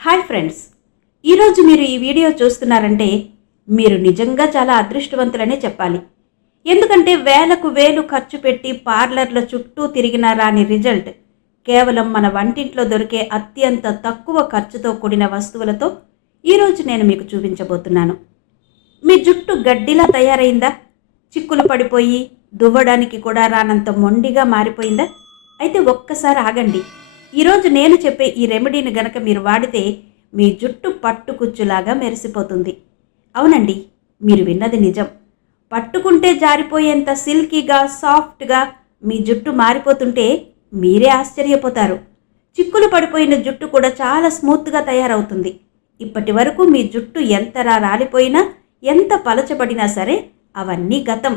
Hi friends, ఈరోజు మీరు ఈ వీడియో చూస్తున్నారంటే మీరు నిజంగా చాలా అదృష్టవంతులనే చెప్పాలి. ఎందుకంటే వేలకు వేలు ఖర్చు పెట్టి పార్లర్ల చుట్టూ తిరిగినా రాని రిజల్ట్ కేవలం మన వంటింట్లో దొరికే అత్యంత తక్కువ ఖర్చుతో కూడిన వస్తువులతో ఈరోజు నేను మీకు చూపించబోతున్నాను. మీ జుట్టు గడ్డిలా తయారైందా? చిక్కులు పడిపోయి దువ్వడానికి కూడా రానంత మొండిగా మారిపోయిందా? అయితే ఒక్కసారి ఆగండి. ఈరోజు నేను చెప్పే ఈ రెమెడీని గనక మీరు వాడితే మీ జుట్టు పట్టుకుచ్చులాగా మెరిసిపోతుంది. అవునండి, మీరు విన్నది నిజం. పట్టుకుంటే జారిపోయేంత సిల్కీగా, సాఫ్ట్గా మీ జుట్టు మారిపోతుంటే మీరే ఆశ్చర్యపోతారు. చిక్కులు పడిపోయిన జుట్టు కూడా చాలా స్మూత్గా తయారవుతుంది. ఇప్పటి వరకు మీ జుట్టు ఎంతలా రాలిపోయినా, ఎంత పలచబడినా సరే అవన్నీ గతం.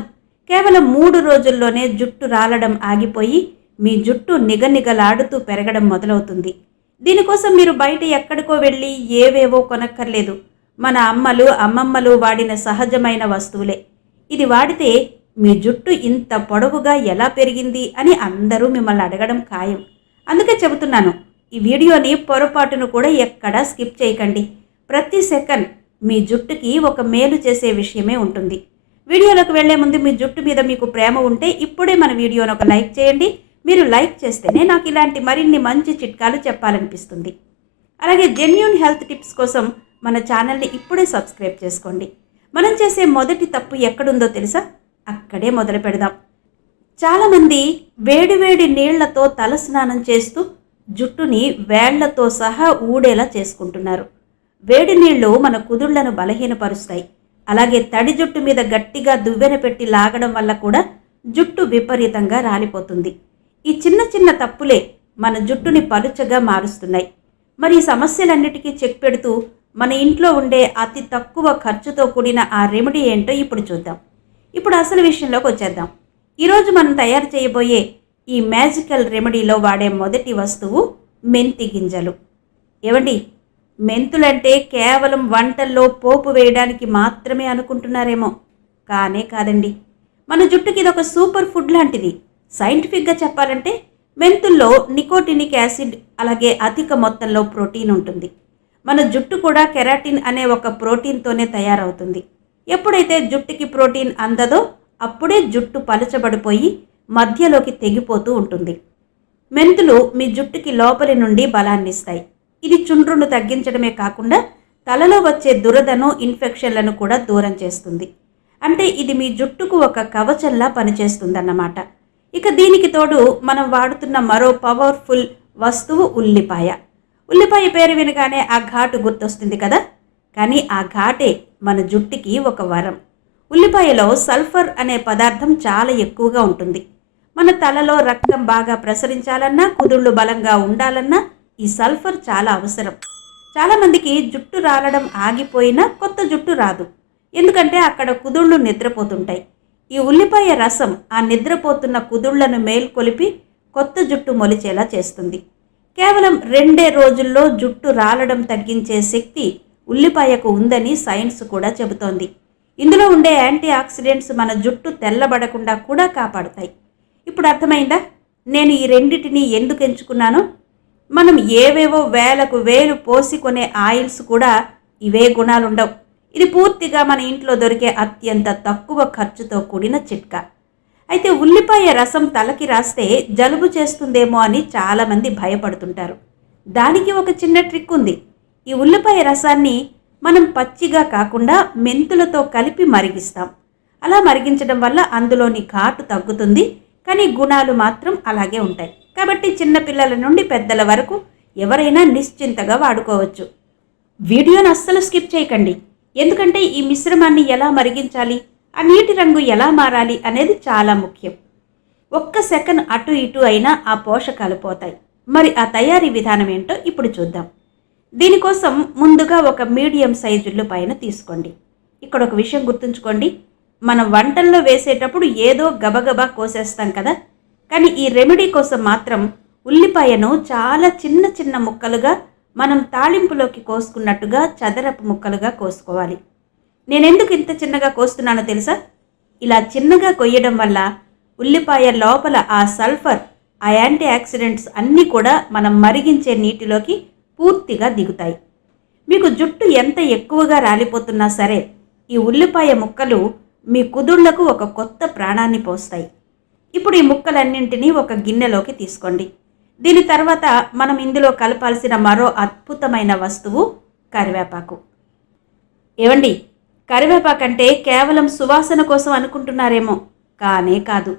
కేవలం 3 రోజుల్లోనే జుట్టు రాలడం ఆగిపోయి మీ జుట్టు నిగనిగలాడుతూ పెరగడం మొదలవుతుంది. దీనికోసం మీరు బయట ఎక్కడికో వెళ్ళి ఏవేవో కొనక్కర్లేదు. మన అమ్మలు, అమ్మమ్మలు వాడిన సహజమైన వస్తువులే. ఇది వాడితే మీ జుట్టు ఇంత పొడవుగా ఎలా పెరిగింది అని అందరూ మిమ్మల్ని అడగడం ఖాయం. అందుకే చెబుతున్నాను, ఈ వీడియోని పొరపాటును కూడా ఎక్కడా స్కిప్ చేయకండి. ప్రతి సెకండ్ మీ జుట్టుకి ఒక మేలు చేసే విషయమే ఉంటుంది. వీడియోలోకి వెళ్లే ముందు మీ జుట్టు మీద మీకు ప్రేమ ఉంటే ఇప్పుడే మన వీడియోని ఒక లైక్ చేయండి. మీరు లైక్ చేస్తేనే నాకు ఇలాంటి మరిన్ని మంచి చిట్కాలు చెప్పాలనిపిస్తుంది. అలాగే జెన్యూన్ హెల్త్ టిప్స్ కోసం మన ఛానల్ని ఇప్పుడే సబ్స్క్రైబ్ చేసుకోండి. మనం చేసే మొదటి తప్పు ఎక్కడుందో తెలుసా? అక్కడే మొదలు పెడదాం. చాలామంది వేడివేడి నీళ్లతో తల స్నానం చేస్తూ జుట్టుని వేళ్లతో సహా ఊడేలా చేసుకుంటున్నారు. వేడి నీళ్లు మన కుదుళ్లను బలహీనపరుస్తాయి. అలాగే తడి జుట్టు మీద గట్టిగా దువ్వెన పెట్టి లాగడం వల్ల కూడా జుట్టు విపరీతంగా రాలిపోతుంది. ఈ చిన్న చిన్న తప్పులే మన జుట్టుని పలుచగా మారుస్తున్నాయి. మరి ఈ సమస్యలన్నిటికీ చెక్ పెడుతూ మన ఇంట్లో ఉండే అతి తక్కువ ఖర్చుతో కూడిన ఆ రెమెడీ ఏంటో ఇప్పుడు చూద్దాం. ఇప్పుడు అసలు విషయంలోకి వచ్చేద్దాం. ఈరోజు మనం తయారు చేయబోయే ఈ మ్యాజికల్ రెమెడీలో వాడే మొదటి వస్తువు మెంతి గింజలు. ఏవండి, మెంతులంటే కేవలం వంటల్లో పోపు వేయడానికి మాత్రమే అనుకుంటున్నారేమో. కానే కాదండి. మన జుట్టుకి ఇదొక సూపర్ ఫుడ్ లాంటిది. సైంటిఫిక్గా చెప్పాలంటే మెంతుల్లో నికోటినిక్ యాసిడ్, అలాగే అధిక మొత్తంలో ప్రోటీన్ ఉంటుంది. మన జుట్టు కూడా కెరాటిన్ అనే ఒక ప్రోటీన్తోనే తయారవుతుంది. ఎప్పుడైతే జుట్టుకి ప్రోటీన్ అందదో అప్పుడే జుట్టు పలచబడిపోయి మధ్యలోకి తెగిపోతూ ఉంటుంది. మెంతులు మీ జుట్టుకి లోపలి నుండి బలాన్నిస్తాయి. ఇది చుండ్రును తగ్గించడమే కాకుండా తలలో వచ్చే దురదను, ఇన్ఫెక్షన్లను కూడా దూరం చేస్తుంది. అంటే ఇది మీ జుట్టుకు ఒక కవచంలా పనిచేస్తుందన్నమాట. ఇక దీనికి తోడు మనం వాడుతున్న మరో పవర్ఫుల్ వస్తువు ఉల్లిపాయ. ఉల్లిపాయ పేరు వినగానే ఆ ఘాటు గుర్తొస్తుంది కదా. కానీ ఆ ఘాటే మన జుట్టుకి ఒక వరం. ఉల్లిపాయలో సల్ఫర్ అనే పదార్థం చాలా ఎక్కువగా ఉంటుంది. మన తలలో రక్తం బాగా ప్రసరించాలన్నా, కుదుళ్ళు బలంగా ఉండాలన్నా ఈ సల్ఫర్ చాలా అవసరం. చాలామందికి జుట్టు రాలడం ఆగిపోయినా కొత్త జుట్టు రాదు. ఎందుకంటే అక్కడ కుదుళ్ళు నిద్రపోతుంటాయి. ఈ ఉల్లిపాయ రసం ఆ నిద్రపోతున్న కుదుళ్లను మేల్కొలిపి కొత్త జుట్టు మొలిచేలా చేస్తుంది. కేవలం 2 రోజుల్లో జుట్టు రాలడం తగ్గించే శక్తి ఉల్లిపాయకు ఉందని సైన్స్ కూడా చెబుతోంది. ఇందులో ఉండే యాంటీ ఆక్సిడెంట్స్ మన జుట్టు తెల్లబడకుండా కూడా కాపాడుతాయి. ఇప్పుడు అర్థమైందా నేను ఈ రెండిటిని ఎందుకు ఎంచుకున్నానో? మనం ఏవేవో వేలకు వేలు పోసి కొనే ఆయిల్స్ కూడా ఇవే గుణాలుండవు. ఇది పూర్తిగా మన ఇంట్లో దొరికే అత్యంత తక్కువ ఖర్చుతో కూడిన చిట్కా. అయితే ఉల్లిపాయ రసం తలకి రాస్తే జలుబు చేస్తుందేమో అని చాలామంది భయపడుతుంటారు. దానికి ఒక చిన్న ట్రిక్ ఉంది. ఈ ఉల్లిపాయ రసాన్ని మనం పచ్చిగా కాకుండా మెంతులతో కలిపి మరిగిస్తాం. అలా మరిగించడం వల్ల అందులోని ఘాటు తగ్గుతుంది, కానీ గుణాలు మాత్రం అలాగే ఉంటాయి. కాబట్టి చిన్నపిల్లల నుండి పెద్దల వరకు ఎవరైనా నిశ్చింతగా వాడుకోవచ్చు. వీడియోను అస్సలు స్కిప్ చేయకండి. ఎందుకంటే ఈ మిశ్రమాన్ని ఎలా మరిగించాలి, ఆ నీటి రంగు ఎలా మారాలి అనేది చాలా ముఖ్యం. ఒక్క సెకండ్ అటు ఇటు అయినా ఆ పోషకాలు పోతాయి. మరి ఆ తయారీ విధానం ఏంటో ఇప్పుడు చూద్దాం. దీనికోసం ముందుగా ఒక మీడియం సైజు ఉల్లిపాయను తీసుకోండి. ఇక్కడ ఒక విషయం గుర్తుంచుకోండి, మనం వంటల్లో వేసేటప్పుడు ఏదో గబగబా కోసేస్తాం కదా. కానీ ఈ రెమెడీ కోసం మాత్రం ఉల్లిపాయను చాలా చిన్న చిన్న ముక్కలుగా, మనం తాళింపులోకి కోసుకున్నట్టుగా చదరపు ముక్కలుగా కోసుకోవాలి. నేనెందుకు ఇంత చిన్నగా కోస్తున్నానో తెలుసా? ఇలా చిన్నగా కొయ్యడం వల్ల ఉల్లిపాయ లోపల ఆ సల్ఫర్, ఆ యాంటీ ఆక్సిడెంట్స్ అన్నీ కూడా మనం మరిగించే నీటిలోకి పూర్తిగా దిగుతాయి. మీకు జుట్టు ఎంత ఎక్కువగా రాలిపోతున్నా సరే ఈ ఉల్లిపాయ ముక్కలు మీ కుదుళ్లకు ఒక కొత్త ప్రాణాన్ని పోస్తాయి. ఇప్పుడు ఈ ముక్కలన్నింటినీ ఒక గిన్నెలోకి తీసుకోండి. దీని తర్వాత మనం ఇందులో కలపాల్సిన మరో అద్భుతమైన వస్తువు కరివేపాకు. ఏవండి, కరివేపాకంటే కేవలం సువాసన కోసం అనుకుంటున్నారేమో, కానే కాదు.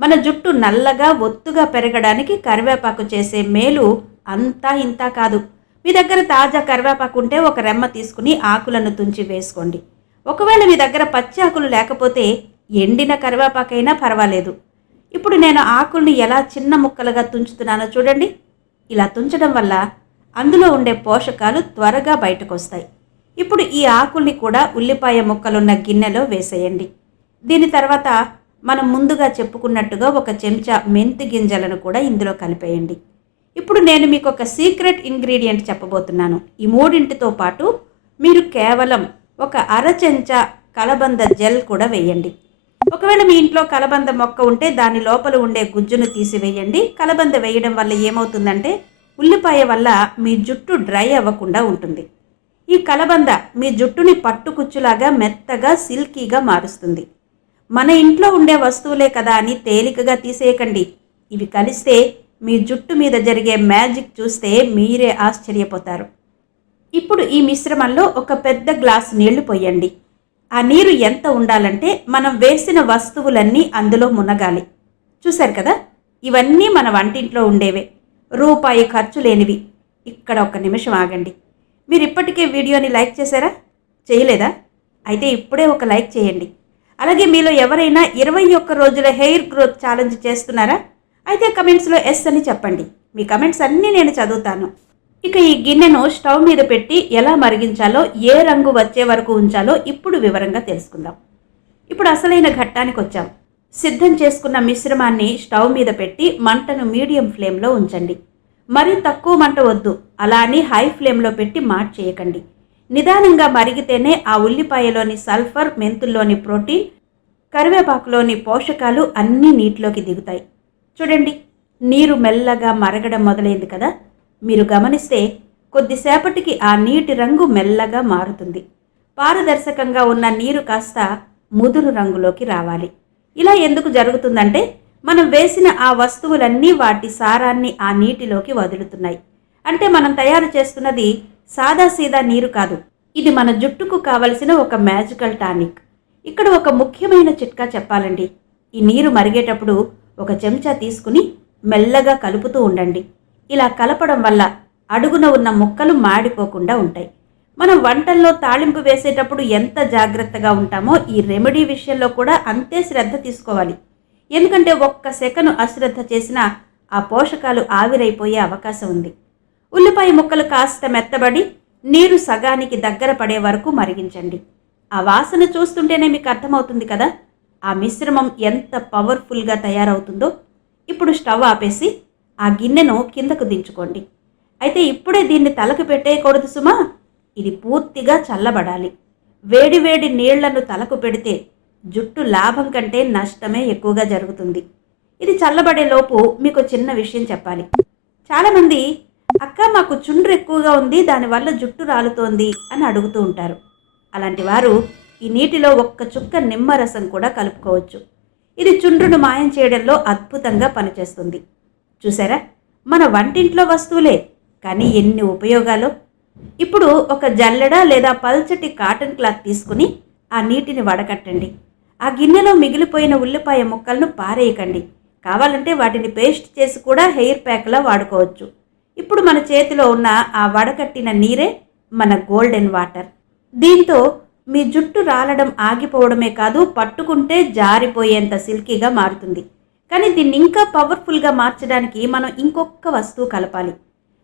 మన జుట్టు నల్లగా ఒత్తుగా పెరగడానికి కరివేపాకు చేసే మేలు అంతా ఇంతా కాదు. మీ దగ్గర తాజా కరివేపాకు ఉంటే ఒక రెమ్మ తీసుకుని ఆకులను తుంచి వేసుకోండి. ఒకవేళ మీ దగ్గర పచ్చి ఆకులు లేకపోతే ఎండిన కరివేపాకైనా పర్వాలేదు. ఇప్పుడు నేను ఆకుల్ని ఎలా చిన్న ముక్కలుగా తుంచుతున్నానో చూడండి. ఇలా తుంచడం వల్ల అందులో ఉండే పోషకాలు త్వరగా బయటకు వస్తాయి. ఇప్పుడు ఈ ఆకుల్ని కూడా ఉల్లిపాయ ముక్కలున్న గిన్నెలో వేసేయండి. దీని తర్వాత మనం ముందుగా చెప్పుకున్నట్టుగా ఒక చెంచా మెంతి గింజలను కూడా ఇందులో కలిపేయండి. ఇప్పుడు నేను మీకు ఒక సీక్రెట్ ఇంగ్రీడియంట్ చెప్పబోతున్నాను. ఈ మూడింటితో పాటు మీరు కేవలం ఒక అర చెంచా కలబంద జెల్ కూడా వేయండి. ఒకవేళ మీ ఇంట్లో కలబంద మొక్క ఉంటే దాని లోపల ఉండే గుజ్జును తీసివేయండి. కలబంద వేయడం వల్ల ఏమవుతుందంటే ఉల్లిపాయ వల్ల మీ జుట్టు డ్రై అవ్వకుండా ఉంటుంది. ఈ కలబంద మీ జుట్టుని పట్టుకుచ్చులాగా మెత్తగా సిల్కీగా మారుస్తుంది. మన ఇంట్లో ఉండే వస్తువులే కదా అని తేలికగా తీసేయకండి. ఇవి కలిస్తే మీ జుట్టు మీద జరిగే మ్యాజిక్ చూస్తే మీరే ఆశ్చర్యపోతారు. ఇప్పుడు ఈ మిశ్రమంలో ఒక పెద్ద గ్లాసు నీళ్లు పోయండి. ఆ నీరు ఎంత ఉండాలంటే మనం వేసిన వస్తువులన్నీ అందులో మునగాలి. చూశారు కదా, ఇవన్నీ మన వంటింట్లో ఉండేవే, రూపాయి ఖర్చు లేనివి. ఇక్కడ ఒక నిమిషం ఆగండి. మీరు ఇప్పటికే వీడియోని లైక్ చేశారా? చేయలేదా? అయితే ఇప్పుడే ఒక లైక్ చేయండి. అలాగే మీలో ఎవరైనా 21 రోజుల హెయిర్ గ్రోత్ ఛాలెంజ్ చేస్తున్నారా? అయితే కమెంట్స్లో ఎస్ అని చెప్పండి. మీ కమెంట్స్ అన్నీ నేను చదువుతాను. ఇక ఈ గిన్నెను స్టవ్ మీద పెట్టి ఎలా మరిగించాలో, ఏ రంగు వచ్చే వరకు ఉంచాలో ఇప్పుడు వివరంగా తెలుసుకుందాం. ఇప్పుడు అసలైన ఘట్టానికి వచ్చాం. సిద్ధం చేసుకున్న మిశ్రమాన్ని స్టవ్ మీద పెట్టి మంటను మీడియం ఫ్లేమ్లో ఉంచండి. మరీ తక్కువ మంట వద్దు, అలా అని హై ఫ్లేమ్లో పెట్టి మాట్ చేయకండి. నిదానంగా మరిగితేనే ఆ ఉల్లిపాయలోని సల్ఫర్, మెంతుల్లోని ప్రోటీన్, కరివేపాకులోని పోషకాలు అన్నీ నీటిలోకి దిగుతాయి. చూడండి, నీరు మెల్లగా మరగడం మొదలైంది కదా. మీరు గమనిస్తే కొద్దిసేపటికి ఆ నీటి రంగు మెల్లగా మారుతుంది. పారదర్శకంగా ఉన్న నీరు కాస్త ముదురు రంగులోకి రావాలి. ఇలా ఎందుకు జరుగుతుందంటే మనం వేసిన ఆ వస్తువులన్నీ వాటి సారాన్ని ఆ నీటిలోకి వదులుతున్నాయి. అంటే మనం తయారు చేస్తున్నది సాదాసీదా నీరు కాదు. ఇది మన జుట్టుకు కావలసిన ఒక మ్యాజికల్ టానిక్. ఇక్కడ ఒక ముఖ్యమైన చిట్కా చెప్పాలండి. ఈ నీరు మరిగేటప్పుడు ఒక చెంచా తీసుకుని మెల్లగా కలుపుతూ ఉండండి. ఇలా కలపడం వల్ల అడుగున ఉన్న ముక్కలు మాడిపోకుండా ఉంటాయి. మనం వంటల్లో తాళింపు వేసేటప్పుడు ఎంత జాగ్రత్తగా ఉంటామో ఈ రెమెడీ విషయంలో కూడా అంతే శ్రద్ధ తీసుకోవాలి. ఎందుకంటే ఒక్క సెకను అశ్రద్ధ చేసినా ఆ పోషకాలు ఆవిరైపోయే అవకాశం ఉంది. ఉల్లిపాయ ముక్కలు కాస్త మెత్తబడి నీరు సగానికి దగ్గర పడే వరకు మరిగించండి. ఆ వాసన చూస్తుంటేనే మీకు అర్థమవుతుంది కదా ఆ మిశ్రమం ఎంత పవర్ఫుల్గా తయారవుతుందో. ఇప్పుడు స్టవ్ ఆపేసి ఆ గిన్నెను కిందకు దించుకోండి. అయితే ఇప్పుడే దీన్ని తలకు పెట్టేయకూడదు సుమా. ఇది పూర్తిగా చల్లబడాలి. వేడి వేడి నీళ్లను తలకు పెడితే జుట్టు లాభం కంటే నష్టమే ఎక్కువగా జరుగుతుంది. ఇది చల్లబడేలోపు మీకు చిన్న విషయం చెప్పాలి. చాలామంది అక్క మాకు చుండ్రు ఎక్కువగా ఉంది, దానివల్ల జుట్టు రాలుతోంది అని అడుగుతూ ఉంటారు. అలాంటి వారు ఈ నీటిలో ఒక్క చుక్క నిమ్మరసం కూడా కలుపుకోవచ్చు. ఇది చుండ్రును మాయం చేయడంలో అద్భుతంగా పనిచేస్తుంది. చూసారా, మన వంటింట్లో వస్తువులే కానీ ఎన్ని ఉపయోగాలు. ఇప్పుడు ఒక జల్లెడ లేదా పల్చటి కాటన్ క్లాత్ తీసుకుని ఆ నీటిని వడకట్టండి. ఆ గిన్నెలో మిగిలిపోయిన ఉల్లిపాయ ముక్కలను పారేయకండి. కావాలంటే వాటిని పేస్ట్ చేసి కూడా హెయిర్ ప్యాక్లా వాడుకోవచ్చు. ఇప్పుడు మన చేతిలో ఉన్న ఆ వడకట్టిన నీరే మన గోల్డెన్ వాటర్. దీంతో మీ జుట్టు రాలడం ఆగిపోవడమే కాదు, పట్టుకుంటే జారిపోయేంత సిల్కీగా మారుతుంది. కానీ దీన్ని ఇంకా పవర్ఫుల్గా మార్చడానికి మనం ఇంకొక వస్తువు కలపాలి.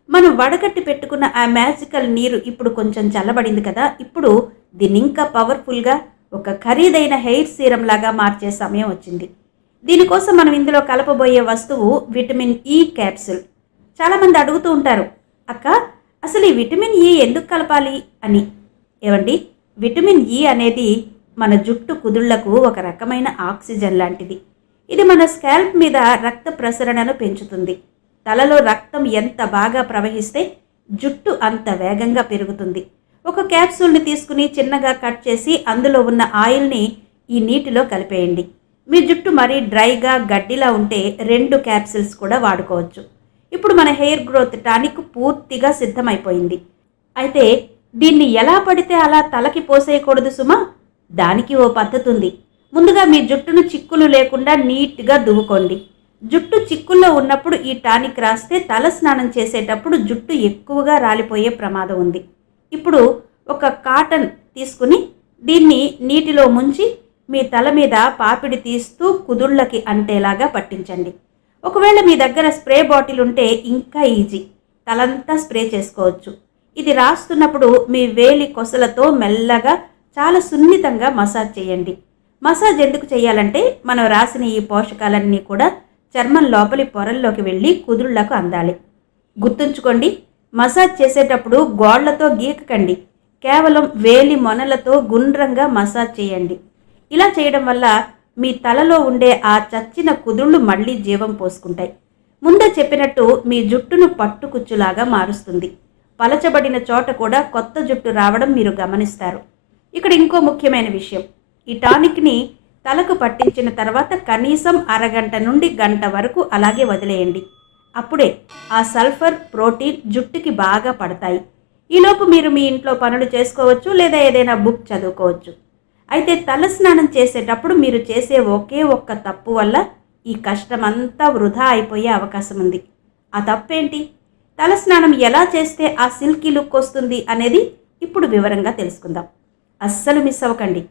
మనం వడకట్టి పెట్టుకున్న ఆ మ్యాజికల్ నీరు ఇప్పుడు కొంచెం చల్లబడింది కదా. ఇప్పుడు దీన్ని ఇంకా పవర్ఫుల్గా ఒక ఖరీదైన హెయిర్ సీరం లాగా మార్చే సమయం వచ్చింది. దీనికోసం మనం ఇందులో కలపబోయే వస్తువు విటమిన్ ఈ క్యాప్సూల్. చాలామంది అడుగుతూ ఉంటారు, అక్క అసలు ఈ విటమిన్ ఈ ఎందుకు కలపాలి అని. ఏవండి, విటమిన్ ఈ అనేది మన జుట్టు కుదుళ్లకు ఒక రకమైన ఆక్సిజన్ లాంటిది. ఇది మన స్కాల్ప్ మీద రక్త ప్రసరణను పెంచుతుంది. తలలో రక్తం ఎంత బాగా ప్రవహిస్తే జుట్టు అంత వేగంగా పెరుగుతుంది. ఒక క్యాప్సూల్ని తీసుకుని చిన్నగా కట్ చేసి అందులో ఉన్న ఆయిల్ని ఈ నీటిలో కలిపేయండి. మీ జుట్టు మరీ డ్రైగా గడ్డిలా ఉంటే 2 క్యాప్సూల్స్ కూడా వాడుకోవచ్చు. ఇప్పుడు మన హెయిర్ గ్రోత్ టానిక్ పూర్తిగా సిద్ధమైపోయింది. అయితే దీన్ని ఎలా పడితే అలా తలకి పోసేయకూడదు సుమా. దానికి ఓ పద్ధతి ఉంది. ముందుగా మీ జుట్టును చిక్కులు లేకుండా నీట్గా దువ్వుకోండి. జుట్టు చిక్కుల్లో ఉన్నప్పుడు ఈ టానిక్ రాస్తే తల స్నానం చేసేటప్పుడు జుట్టు ఎక్కువగా రాలిపోయే ప్రమాదం ఉంది. ఇప్పుడు ఒక కాటన్ తీసుకుని దీన్ని నీటిలో ముంచి మీ తల మీద పాపిడి తీస్తూ కుదుళ్ళకి అంటేలాగా పట్టించండి. ఒకవేళ మీ దగ్గర స్ప్రే బాటిల్ ఉంటే ఇంకా ఈజీ, తలంతా స్ప్రే చేసుకోవచ్చు. ఇది రాస్తున్నప్పుడు మీ వేలి కొసలతో మెల్లగా చాలా సున్నితంగా మసాజ్ చేయండి. మసాజ్ ఎందుకు చేయాలంటే మనం రాసిన ఈ పోషకాలన్నీ కూడా చర్మం లోపలి పొరల్లోకి వెళ్ళి కుదుళ్లకు అందాలి. గుర్తుంచుకోండి, మసాజ్ చేసేటప్పుడు గోళ్లతో గీకకండి, కేవలం వేలి మొనలతో గుండ్రంగా మసాజ్ చేయండి. ఇలా చేయడం వల్ల మీ తలలో ఉండే ఆ చచ్చిన కుదుళ్ళు మళ్ళీ జీవం పోసుకుంటాయి. ముందే చెప్పినట్టు మీ జుట్టును పట్టుకుచ్చులాగా మారుస్తుంది. పలచబడిన చోట కూడా కొత్త జుట్టు రావడం మీరు గమనిస్తారు. ఇక్కడ ఇంకో ముఖ్యమైన విషయం, ఈ టానిక్ని తలకు పట్టించిన తర్వాత కనీసం అరగంట నుండి గంట వరకు అలాగే వదిలేయండి. అప్పుడే ఆ సల్ఫర్, ప్రోటీన్ జుట్టుకి బాగా పడతాయి. ఈలోపు మీరు మీ ఇంట్లో పనులు చేసుకోవచ్చు లేదా ఏదైనా బుక్ చదువుకోవచ్చు. అయితే తల స్నానం చేసేటప్పుడు మీరు చేసే ఒకే ఒక్క తప్పు వల్ల ఈ కష్టమంతా వృధా అయిపోయే అవకాశం ఉంది. ఆ తప్పేంటి? తల స్నానం ఎలా చేస్తే ఆ సిల్కీ లుక్ వస్తుంది అనేది ఇప్పుడు వివరంగా తెలుసుకుందాం. అస్సలు మిస్ అవ్వకండి.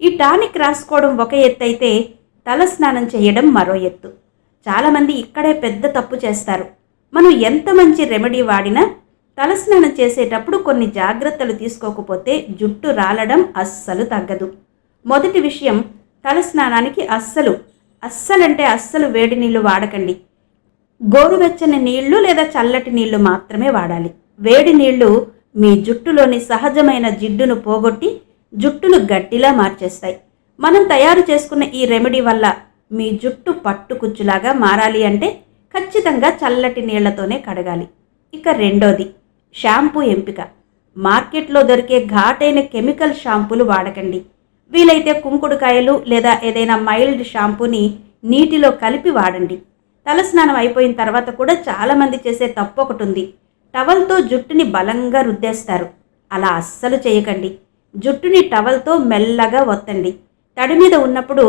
ఈ టానిక్ రాసుకోవడం ఒక ఎత్తు అయితే తల స్నానం చేయడం మరో ఎత్తు. చాలామంది ఇక్కడే పెద్ద తప్పు చేస్తారు. మనం ఎంత మంచి రెమెడీ వాడినా తలస్నానం చేసేటప్పుడు కొన్ని జాగ్రత్తలు తీసుకోకపోతే జుట్టు రాలడం అస్సలు తగ్గదు. మొదటి విషయం, తలస్నానానికి అస్సలు వేడి నీళ్లు వాడకండి. గోరువెచ్చని నీళ్లు లేదా చల్లటి నీళ్లు మాత్రమే వాడాలి. వేడి నీళ్లు మీ జుట్టులోని సహజమైన జిడ్డును పోగొట్టి జుట్టును గట్టిలా మార్చేస్తాయి. మనం తయారు చేసుకున్న ఈ రెమెడీ వల్ల మీ జుట్టు పట్టుకుచ్చులాగా మారాలి అంటే ఖచ్చితంగా చల్లటి నీళ్లతోనే కడగాలి. ఇక రెండోది, షాంపూ ఎంపిక. మార్కెట్లో దొరికే ఘాటైన కెమికల్ షాంపూలు వాడకండి. వీలైతే కుంకుడుకాయలు లేదా ఏదైనా మైల్డ్ షాంపూని నీటిలో కలిపి వాడండి. తలస్నానం అయిపోయిన తర్వాత కూడా చాలామంది చేసే తప్పు ఒకటి ఉంది, టవల్తో జుట్టుని బలంగా రుద్దేస్తారు. అలా అస్సలు చేయకండి. జుట్టుని టవల్తో మెల్లగా ఒత్తండి. తడి మీద ఉన్నప్పుడు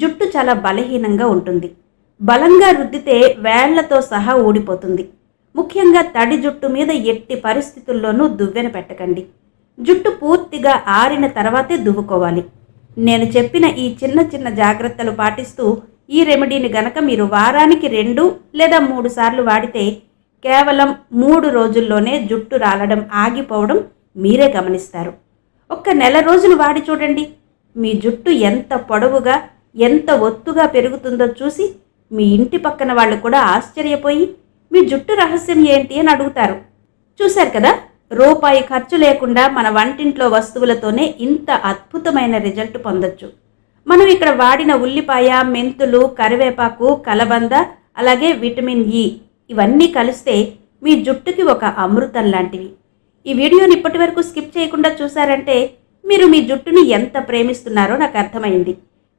జుట్టు చాలా బలహీనంగా ఉంటుంది. బలంగా రుద్దితే వేళ్లతో సహా ఊడిపోతుంది. ముఖ్యంగా తడి జుట్టు మీద ఎట్టి పరిస్థితుల్లోనూ దువ్వెన పెట్టకండి. జుట్టు పూర్తిగా ఆరిన తర్వాతే దువ్వుకోవాలి. నేను చెప్పిన ఈ చిన్న చిన్న జాగ్రత్తలు పాటిస్తూ ఈ రెమెడీని గనక మీరు వారానికి 2 లేదా 3 సార్లు వాడితే కేవలం 3 రోజుల్లోనే జుట్టు రాలడం ఆగిపోవడం మీరే గమనిస్తారు. ఒక్క నెల రోజులు వాడి చూడండి. మీ జుట్టు ఎంత పొడవుగా, ఎంత ఒత్తుగా పెరుగుతుందో చూసి మీ ఇంటి పక్కన వాళ్ళు కూడా ఆశ్చర్యపోయి మీ జుట్టు రహస్యం ఏంటి అని అడుగుతారు. చూశారు కదా, రూపాయి ఖర్చు లేకుండా మన వంటింట్లో వస్తువులతోనే ఇంత అద్భుతమైన రిజల్ట్ పొందొచ్చు. మనం ఇక్కడ వాడిన ఉల్లిపాయ, మెంతులు, కరివేపాకు, కలబంద, అలాగే విటమిన్ ఇ ఇవన్నీ కలిస్తే మీ జుట్టుకి ఒక అమృతం లాంటివి. ఈ వీడియోని ఇప్పటి వరకు స్కిప్ చేయకుండా చూసారంటే మీరు మీ జుట్టుని ఎంత ప్రేమిస్తున్నారో నాకు అర్థమైంది.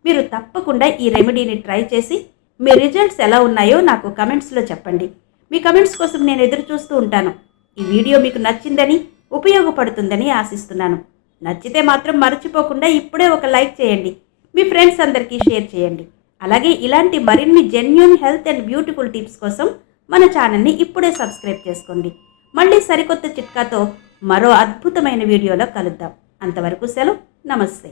మీరు తప్పకుండా ఈ రెమెడీని ట్రై చేసి మీ రిజల్ట్స్ ఎలా ఉన్నాయో నాకు కమెంట్స్లో చెప్పండి. మీ కమెంట్స్ కోసం నేను ఎదురు చూస్తూ ఉంటాను. ఈ వీడియో మీకు నచ్చిందని, ఉపయోగపడుతుందని ఆశిస్తున్నాను. నచ్చితే మాత్రం మర్చిపోకుండా ఇప్పుడే ఒక లైక్ చేయండి. మీ ఫ్రెండ్స్ అందరికీ షేర్ చేయండి. అలాగే ఇలాంటి మరిన్ని genuine health and beautiful tips కోసం మన ఛానల్ని ఇప్పుడే సబ్స్క్రైబ్ చేసుకోండి. మళ్ళీ సరికొత్త చిట్కాతో మరో అద్భుతమైన వీడియోలో కలుద్దాం. అంతవరకు సెలవు. నమస్తే.